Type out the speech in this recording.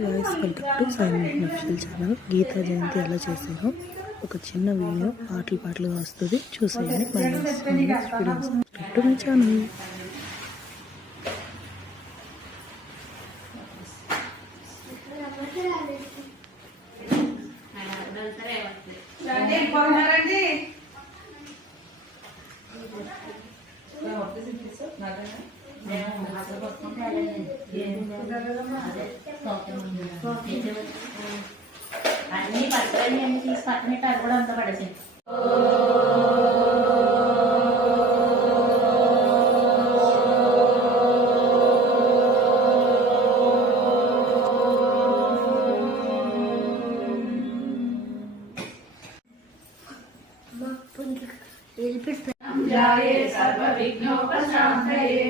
Guys, welcome to Simon official channel. Geeta Jayanti ఎలా చేశారో ఒక చిన్న వీడియో పాటలుగా వస్తుంది, చూసేయండి. My channel. అన్ని పట్టుకొని అన్ని తీసి పక్కనట్టు అది కూడా అంతా పడేసింది. సర్వ విఘ్నోపశాంతయే